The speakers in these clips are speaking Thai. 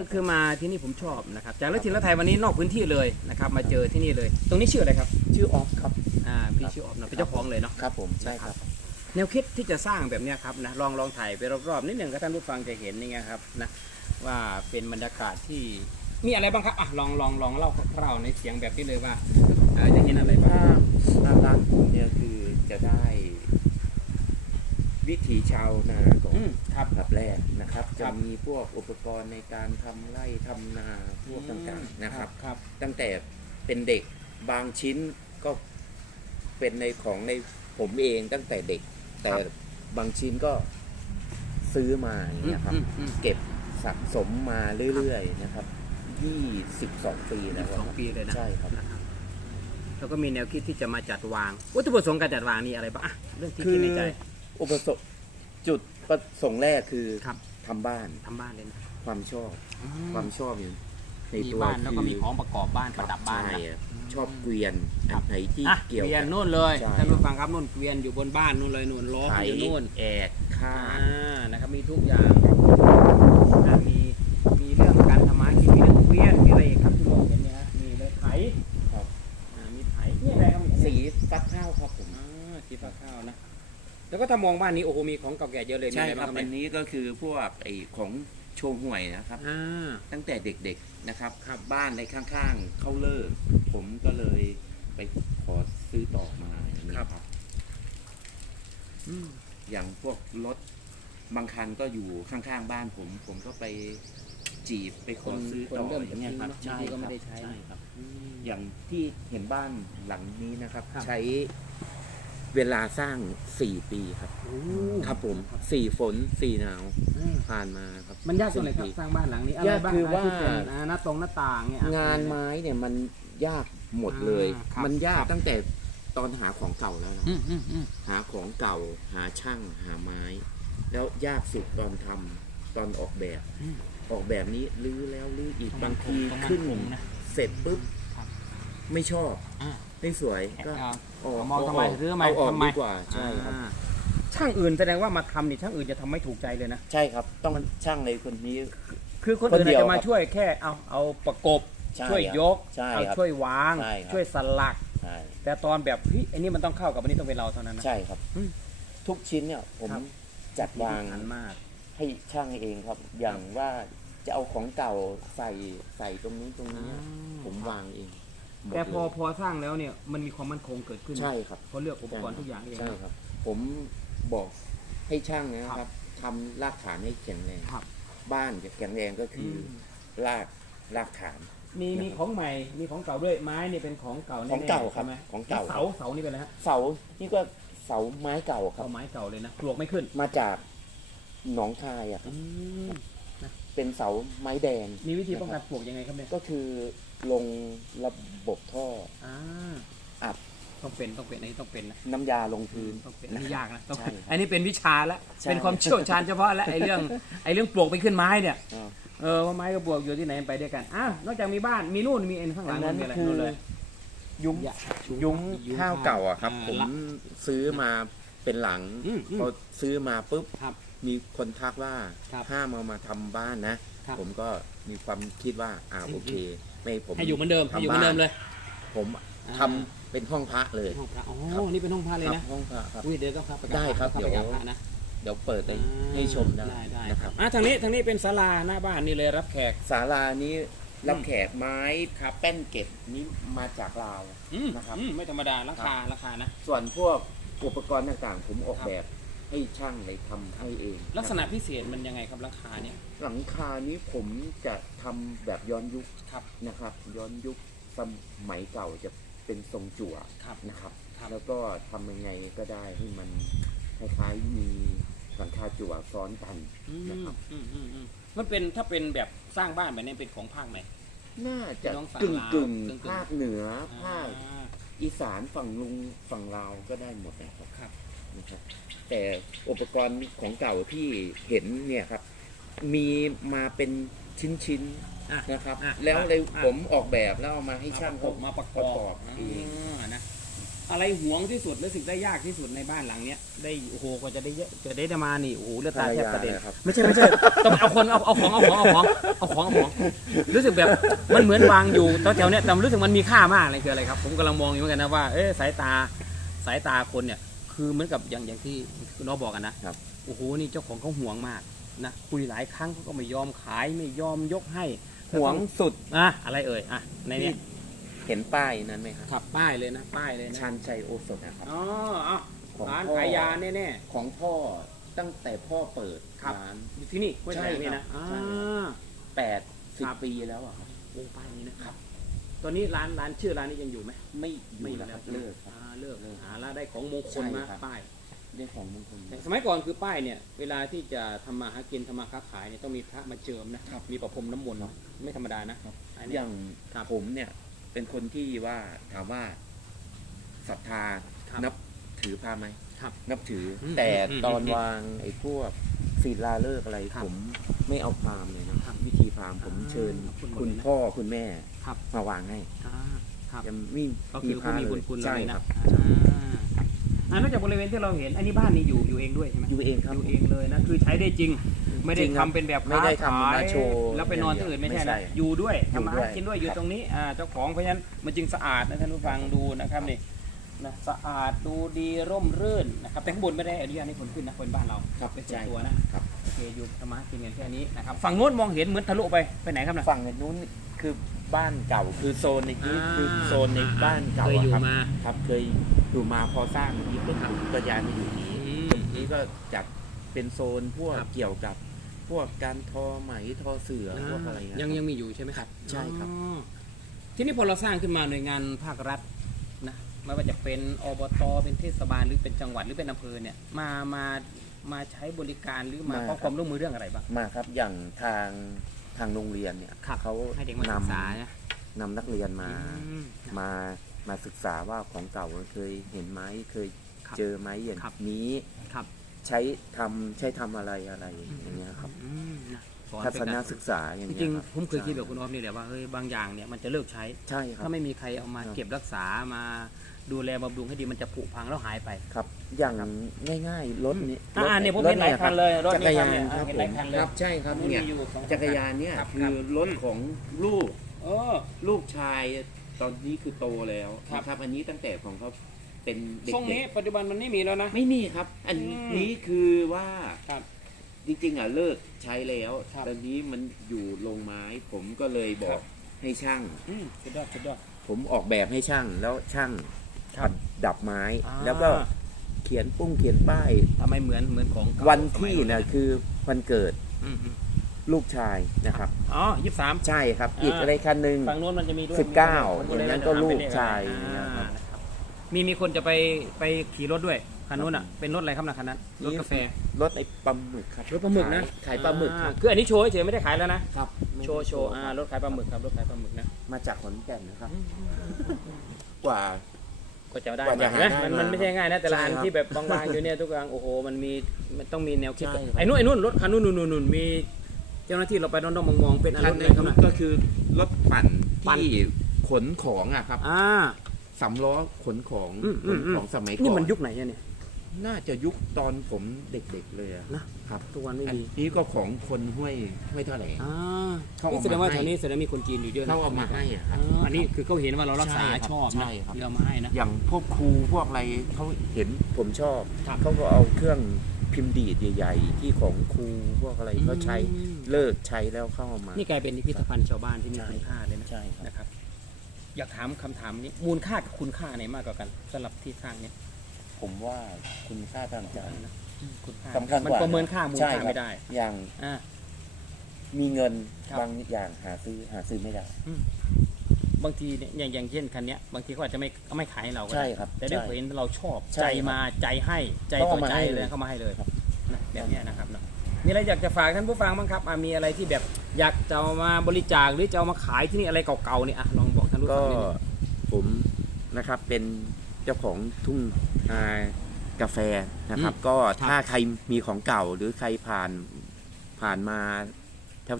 ก็คือมาที่นี่ผมชอบนะครับ จากเลือกถิ่นละไทยวันนี้นอกพื้นที่เลยนะครับ มาเจอที่นี่เลย ตรงนี้ชื่ออะไรครับชื่อออฟครับอ่าพี่ชื่อออฟเนอะเป็นเจ้าของเลยเนาะครับผมใช่ครับ แนวคิดที่จะสร้างแบบเนี้ยครับนะลองลองถ่ายไปรอบๆนิดหนึ่งก็ท่านผู้ฟังจะเห็นนี่ไงครับนะว่าเป็นบรรยากาศที่มีอะไรบ้างครับอะลองลองลองเล่าคร่าวๆในเสียงแบบนี้เลยว่าเอ่อจะเห็นอะไรบ้างถ้าตามร้านผมเนี่ยคือจะได้ วิถีชาวนาก่อนอืมครับแบบแรกนะครับคจะรับ มีพวกอุปกรณ์ในการทำไร่ทำนาพวกต่างๆนะครับ ครับ ตั้งแต่เป็นเด็กบางชิ้นก็เป็นในของในผมเองตั้งแต่เด็ก แต่บางชิ้นก็ซื้อมาอย่างอืเงี้มยครับอืมอืม เก็บสะสมมาเรื่อยๆนะครับ22ปีแล้วสองปีเลยนะ ใช่ครับ นะครับแล้วก็มีแนวคิดที่จะมาจัดวางวัตถุประสงค์การจัดวางนี่อะไรบ้างอะเรื่องที่คืคิอดในใจ อุปสงค์จุดประสงค์แรกคือครับ ทำบ้านทำบ้านเลยนะความชอบความชอบอยู่ในมีตัวบ้านแล้วก็คืมีของประกอบบ้านประดับบ้านใช่นะ อะชอบเกวียนครับ อันไหนที่อะเกี่ยวเกวียนกับนู่นเลยใช่ ท่านผู้ฟังครับนู่นเกวียนอยู่บนบ้านนู่นเลยนู่นล้อไถอยู่นู่นแอกข้าอ่านะครับมีทุกอย่างอะมีมีเรื่องการทำมาหากินมีเรื่องเกวียนมีอะไรอีกครับที่มองเห็นเนี่ยฮะมีเลยไถครับอ่ามีไถนี่อะไรครับมีสีฟักข้าวครับผม อ่าสีฟ้าข้าวนะ แล้วก็ถ้ามองบ้านนี้โอ้โหมีของเก่าแก่เยอะเลยมีใช่อะไรครับ้าบงอันเนี่ยนี้ก็คือพวกไอของโชว์ห่วยนะครับ อ่า ตั้งแต่เด็กๆนะครับครับ บ้านในข้างๆ เข้าเลิก ผมก็เลยไปขอซื้อต่อมาอย่างนี้ครับ อืม อย่างพวกรถบางคันก็อยู่ข้างๆบ้านผม ผมก็ไปจีบไปขคอนซื้อคนต่อเริ่มอย่างเงี้ยครับใช่ก็ไม่ได้ใช้ ใช่ครับอืมอย่างที่เห็นบ้านหลังนี้นะครับ ครับ ใช้ เวลาสร้างสี่ปีครับโอ้ครับผมสี่ฝนสี่หนาวอืมผ่านมาครับมันยากตรงไหนครับสี่ปีสร้างบ้านหลังนี้อะไรยากบ้างคือนะว่า ที่เป็นอ่าหน้าตรงหน้าต่างเนี่ยอะ งานไม้เนี่ยมันยากหมดเลย อ่าครับ มันยากครับตั้งแต่ตอนหาของเก่าแล้วนะอืมอืมอืมหาของเก่าหาช่างหาไม้ แล้วยากสุดตอนทำตอนออกแบบ อืมออกแบบนี้รื้อแล้วรื้ออีกต้องบางทีต้องมั่นขึ้นคงนะ เสร็จปุ๊บครับ ไม่ชอบอ่า ไม่สวยก็เอาออกเอามองทำไมเารื้อทำไมเอาออกทำไม ดีกว่าใช่ครับ อ่าช่างอื่นแสดงว่ามาทำนี่ช่างอื่นจะทำไม่ถูกใจเลยนะ ใช่ครับ ต้องช่างในคนนี้ คือคนคนอื่นเดีอาจยวจะมาครับช่วยแค่เอาเอาประกบใช่ช่วยครับยกใช่เอาครับช่วยวาง ใช่ครับ ช่วยสลัก ใช่แต่ตอนแบบเฮ้ยอันนี้มันต้องเข้ากับอันนี้ต้องเป็นเราเท่านั้นนะ ใช่ครับ อืมทุกชิ้นเนี่ยผมครับ จัดวางอันมาก ให้ช่างเองครับ อย่างว่าจะเอาของเก่าใส่ใส่ตรงนี้ตรงนี้ ผมวางเอง หมดแต่พอเลยพอสร้างแล้วเนี่ยมันมีความมั่นคงเกิดขึ้นใช่ครับเขาเลือกอุปกรณ์ทุกอย่างเอง ใช่ครับ ผมบอกให้ช่างนะครับทำรากฐานให้แข็งแรงครับ บ้านจะแข็งแรงก็คืออมรากรากฐาน มีมีของใหม่ มีของเก่าด้วยไม้นี่เป็นของเก่าแน่ๆของเก่าครับใช่ไหมของเก่า เสาเสานี่เป็นอะไรฮะเสานี่ก็เสาไม้เก่าครับ เสาไม้เก่าเลยนะปลวกไม่ขึ้นมาจากหนองคายอะครับอืมเป็นเสาไม้แดงมีวิธีป้องกันปลวกยังไงครับเนี่ยก็คือ ลงระบบท่อ อ่าอัด ต้องเป็นต้องเป็นอันนี้ต้องเป็นนะน้ำยาลงพื้น ต้องเป็นอันนี้ยากนะต้องใช่ครับอันนี้เป็นวิชาละใช่ เป็นความเชี่ยวชาญเฉพาะและไอ้เรื่องไอ้เรื่องปลวกไปขึ้นไม้เนี่ยอ่าเออว่าไม้กับปลวกอยู่ที่ไหนไปด้วยกันอ้าวนอกจากมีบ้านมีนู่นมีเอ็นข้างหลัอังนนั้นมีอะไรคือนู่นเลยยุ้งอย่ายุ้งข้าวเก่าอะครับอ่าผมละซื้อมาเป็นหลังอืมอืม พอซื้อมาปุ๊บครับมีคนทักว่าครับห้ามเอามาทำบ้านนะ ครับผมก็มีความคิดว่าอ่าอืมโอเค ไม่ผมให้อยู่เหมือนเดิมให้อยู่เหมือนเดิมเลย ผมอ่าทำเป็นห้องพระเลย ห้องพระอ๋อครับ นี่เป็นห้องพระเลยครันะบห้องพระครับ อุ้ยเดี๋ยวต้องเข้าไปกาได้ครับเข้าเดี๋ไปยวกราบพระนะเดี๋ยวเปิดให้ให้ชมได้ได้ได้นะคครัรับบอะทางนี้ทางนี้เป็นศาลาหน้าบ้านนี่เลยรับแขก ศาลานี้รับแขกไม้แป้นเก็บนี้มาจากลาว อืมนะครับ อืมไม่ธรรมดาราคาราคานะ ส่วนพวกอุปกรณ์ต่างๆ ผมออกแบบ ให้ช่างเลยทำให้เองลักษณะนพิเศษมันยังไงครับราคาเนี่ยครับหลังคานี้ผมจะทำแบบย้อนยุคครับนะครับ ย้อนยุคสมัยเก่าจะเป็นทรงจั่วครับ นะครับ ครับ แล้วก็ทำยังไงก็ได้ให้มันคล้ายๆมีหลังคาจั่วซ้อนกัน อืมนะครับ อืมอืมอืมมันเป็นถ้าเป็นแบบสร้างบ้านแบบนี้เป็นของภาคไหน น่าจะน้องฝั่งกึ่งลาวกึ่งกึ่งๆ ภาคเหนือภาคอ่าอีสานฝั่งลุงฝั่งลาวก็ได้หมดนะครับ ครับ นะครับแต่อุปกรณ์ของเก่าที่เห็นเนี่ยครับ มีมาเป็นชิ้นอะๆนะครับ อะแล้วเลยอะ ผมออกแบบแล้วเอามาให้ช่างมาประกเขาบมาประกประอบกอบเองานะอะไรหวงที่สุดและสิ่งได้ยากที่สุดในบ้านหลังเนี้ยได้โอ้โหกว่าจะได้เยอะจะได้มานี่โอ้โหเลือดตาแทบกระเด็นภรรยาเลยครับ ไม่ใช่ไม่ใช่ต้องเอาคนเอาเอาของเอาของเอาของเอาของเอาของรู้สึกแบบมันเหมือนวางอยู่แถวๆเนี้ยแต่รู้สึกมันมีค่ามากเลยคืออะไรครับ ผมกำลังมองอยู่เหมือนกันนะว่าเอ๊ะสายตาสายตาคนเนี่ย คือเหมือนกับอย่างอย่างที่คุณน้องบอกกันนะครับ โอ้โหนี่เจ้าของเขาห่วงมากนะคุยหลายครั้งเขาก็ไม่ยอมขายไม่ยอมยกให้หวงสุดอะอะไรเอ่ยอะในเนี้ยเห็นป้ายนั้นไหมครับขับป้ายเลยนะป้ายเลยนะชันชัยโอสถนะครับอ๋อเอาของร้านพ่อขายยาแน่ของพ่อตั้งแต่พ่อเปิดครับร้านๆอยู่ที่นี่ห้วยแถลงนี่นะใช่อ่าครับแปดสิบครับ ปีแล้วอะครับโอ้ป้ายนี้นะครับ ตอนนี้ร้านร้านชื่อร้านนี้ยังอยู่ไหมไม่อยู่แล้วครับใช่ไหมเลิกครับ อ่าเลิกเลิกหาแล้วได้ของมงคลใช่มาครับ ป้าย ได้ของมงคลแต่สมัยก่อนคือป้ายเนี่ยเวลาที่จะทำมาหากินทำมาค้าขายเนี่ยต้องมีพระมาเจิมนะมีประพรมน้ำมนต์ไม่ธรรมดานะครับอันอเนี้ย ย่างครับ ผมเนี่ย เป็นคนที่ว่าถามว่าศรัทธาครับนับถือพระไหม ครับนับถืออมแต่อืมตอนอืมวางไอ้พวกศิลาฤกษ์อะไร ครับผมไม่เอาพราหมณ์เลยนะครับวิธีพราหมณ์ผมอ่าเชิญขอบคุณหมดคุณเลยนะพ่อคุณแม่ครับ มาวางให้อ่าครับ ยังไม่ก็คือพผู้ระมีเลคุยณคุณใช่เลยคนะรับอ่าอ่านอกจากบริเวณที่เราเห็น อันนี้บ้านนี้อยู่อยู่เองด้วยใช่ไหมอยู่เองครับอยู่เองเลยนะ คือใช้ได้จริง ไม่ได้จริงครับทำเป็นแบบไม่ได้ทำค้มาโชว์แล้วไปนอนที่อื่นไม่ใช่ไม่ใช่นะอยู่ด้วยอยู่ทำมาด้วหายกินด้วยอยู่ครับ ตรงนี้ อ่า เจ้าของเพราะฉะนั้นมันจึงสะอาดนะท่านผู้ฟังดูนะครับนี่ นะสะอาดดูดีร่มรื่นนะครับแต่ข้างบนไม่ได้อนุญาตให้คนขึ้นนะคนบ้านเราครับเป็นส่วนใช่ตัวนะครับโอเคอยู่ทำมาหากินกันแค่นี้นะครับฝั่งโน้นมองเห็นเหมือนทะลุไปไปไหนครับนะฝั่งนู้นคือบ้านเก่าคือโซนในนี้คือโซนในบ้านเก่าเคยอยู่อะครับมาครับเคยอยู่มาพอสร้างนี้ก็ผมก็ย้ายมาอยู่นี้อืมนี้ก็จัดเป็นโซนพวกครับเกี่ยวกับพวกการทอไหมทอเสือพวกอะไรเงี้ยังยยังมีอยู่ใช่ไหมครับ ใช่ครับอ๋อทีนี้พอเราสร้างขึ้นมาหน่วยงานภาครัฐนะ ไม่ว่าจะเป็นอบตเป็นเทศบาลหรือเป็นจังหวัดหรือเป็นอำเภอเนี่ยมามามาใช้บริการหรือมา ขอความร่วมมือเรื่องอะไรบ้าง มาครับอย่างทางทางโรงเรียนเนี่ยครับ เขาให้เด็กมาศึกษานะนำนักเรียนมา อืม มามาศึกษาว่าของเก่าเคยเห็นไหมเคยครับเจอไหมอย่างครับ นี้ครับใช้ทำใช้ทำอะไรอะไรอย่างเงี้ยครับ อืมนะ สอนทัไปศนกันศึกษาอย่างจเงี้ยริงครับๆผมเคยคิดแบบคุณออฟนี่แหละว่าเฮ้ยบางอย่างเนี่ยมันจะเลิกใช้ ใช่ครับ ถ้าไม่มีใครเอามาครับ เก็บรักษามาดูแลบำรุงให้ดีมันจะผุพังแล้วหายไป ครับ อย่างง่ายๆรถนี้อ่ารถเนี่ยผมเห็นหลายคันเลยรถจันี่กรครัยาบนเนี่ยครับเห็นผหลายมคันเลย ครับใช่ครับนี่เนี่ย มีอยู่สองจักรยานเนี่ยครับ คือครับรถของลูกเออ ลูกชายตอนนี้คือโตแล้วครับ นะครับ อันนี้ตั้งแต่ของเขาเป็นเด็ทรงนี้กปัจจุบันมันไม่มีแล้วนะ ๆไม่มีครับ อันอืม นี้คือว่าครับ จริงๆอะเลิกใช้แล้วครับตอนนี้มันอยู่ลงไม้ ผมก็เลยบอครักบ ให้ช่าง อืมสุดยอดสุดยอด ผมออกแบบให้ช่างแล้วช่างครับ ดับไม้ อ่าแล้วก็เขียนปุ้งเขียนป้าย ทำไมเหมือนเหมือนของเก่าวันสมัยที่นะคือวันเกิดอืมอืมลูกชายนะครับ อ๋อยี่สิบสาม ใช่ครับอ่าอีกอะไรคันหนึ่ง ฝั่งโน้นมันจะมีด้วยสิบเก้าผมเลยอย่างนั้นจะก็ถมลูกเป็นเลขชายอะไรนะครับอ่านะครับ มีมีคนจะไปไปขี่รถด้วยคันนู้นอะเป็นรถอะไรครับนะคันนั้นรถกาแฟรถไอ้ปลาหมึกครับรถปลาหมึกนะขายขายปลาหมึกครับอ่คืออันนี้โชว์เฉยๆไม่ได้ขายแล้วนะครับโชว์โชว์อ่ารถขายปลาหมึกครับรถขายปลาหมึกนะมาจากขอนแก่นนะครับ กว่าก็จะได้กว่าจะมาหานะได้มันมามันไม่ใช่ง่ายนะแต่ละอันใช่ครับที่แบบบางๆอยู่เนี่ยทุกอย่างโอ้โหมันมีมันต้องมีแนวคิดใช่ครับไอ้นู่นไอ้นู่นรถคันนู่นนู่นนู่นนู่นมีเจ้าหน้าที่เราไปด้อมๆมองๆเป็นอะไรคันอะไรนี้ครับนะก็คือรถปั่นปั่นที่ขนของอะครับอ่า สำล้อขนของอืมขอืมนอืม ของสมัยก่อนนี่มันยุคไหนอะเนี่ย น่าจะยุคตอนผมเด็กๆเลยอะนะ ครับทุกวันไม่อันมีนี้ก็ของคนห้วยห้วยเท่าไหร่ อ่าเขาเอานี่แสดงว่ามาให้ แถวนี้แสดงมีคนจีนอยู่เยอะนะเขาเอามาให้อะครับอ่าอันนี้คือเขาเห็นว่าเรารักษาใช่ครับชอบนะใช่ครับ เรือมาให้นะ อย่างพวกครูพวกอะไรเขาเห็นผมชอบ ครับ เขาก็เอาเครื่องพิมพ์ดีดใหญ่ ๆ ที่ของครูพวกอะไรเขาใช้อืมเลิกใช้แล้วเข้าเอามา นี่กลายเป็นพิพิธภัณฑ์ชาวบ้านที่มีใช่ คุณค่าเลยนะใช่ครับนะครับ อยากถามคำถามนี้มูลค่ากับคุณค่าไหนมากกว่ากันสำหรับที่สร้างเนี่ยผมว่าคุณค่าทางใจนะคุณค่าสำคัญกว่ามั นประเมินค่ามูลใช่ค่าครับไม่ได้อย่างอ่า มีเงินครับ บางอย่างหาซื้อหาซื้อไม่ได้ บางทีเนี่ยอย่างอย่างเช่นคันเนี้ยบางทีเขาอาจจะไม่ไม่ขายให้เราก็ได้ใช่ครับแต่ด้วยใช่เห็นเราชอบใช่ใจครับมาใจให้ใจเขาต่อเอามาใจให้เลเลยยเข้ามาให้เลยครับ นะแบบเนี้ยนะครับเนาะมีอะไรอยากจะฝากท่านผู้ฟังบ้างครับอะมีอะไรที่แบบอยากจะเอามาบริจาคหรือจะเอามาขายที่นี่อะไรเก่าๆเนี่ยอะลองบอกท่า นผู้ก็ฟังนิดนึงผมนะครับเป็นเจ้าของทุ่งนากาแฟนะครับ ก็ถ้าใครมีของเก่าหรือใครผ่านผ่านมา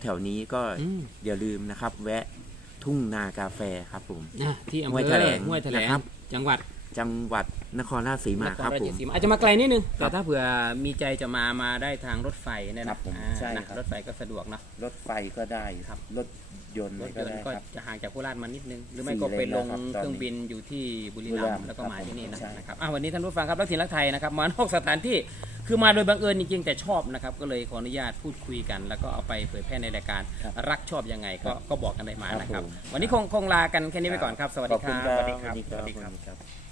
แถวๆนี้ก็อืมอย่าลืมนะครับ แวะทุ่งนากาแฟครับผมนะที่อำเภห้วยอแถลงห้วยแถลงนะครับจังหวัด จังหวัดนครราชสีมานคครรับราผชม สีมาอาจจะมาไกลนิดนึงคแต่รับถ้าเผื่อมีใจจะมามาได้ทางรถไฟเนี่ยครันะบผมอ่าใช่นะครับรถไฟก็สะดวกเนาะรถไฟก็ได้ครับ รถยนต์รถยก็นได้ต์ก็ครับ จะห่างจากโคราชมานิดนึง หรือไม่สี่ก็ไปลงเลนนะครับตอนนี้เครื่องบินอยู่ที่บุรีบุรีรัรัมมย์ย์แล้วก็มาครับที่นี่นะใช่ นะครับอะวันนี้ท่านผู้ฟังครับรักถิ่นรักไทยนะครับมานอกสถานที่คือมาโดยบังเอิญจริงๆแต่ชอบนะครับก็เลยขออนุญาตพูดคุยกัน แล้วก็เอาไปเผยแพร่ในรายการรักชอบยังไงก็ก็บอกกันได้มานะครับวันนี้คงคงลากันแค่นี้ไปก่อนครับ สวัสดีขอบคคุณรับครับสวัสดีครับ สวัสดีครับ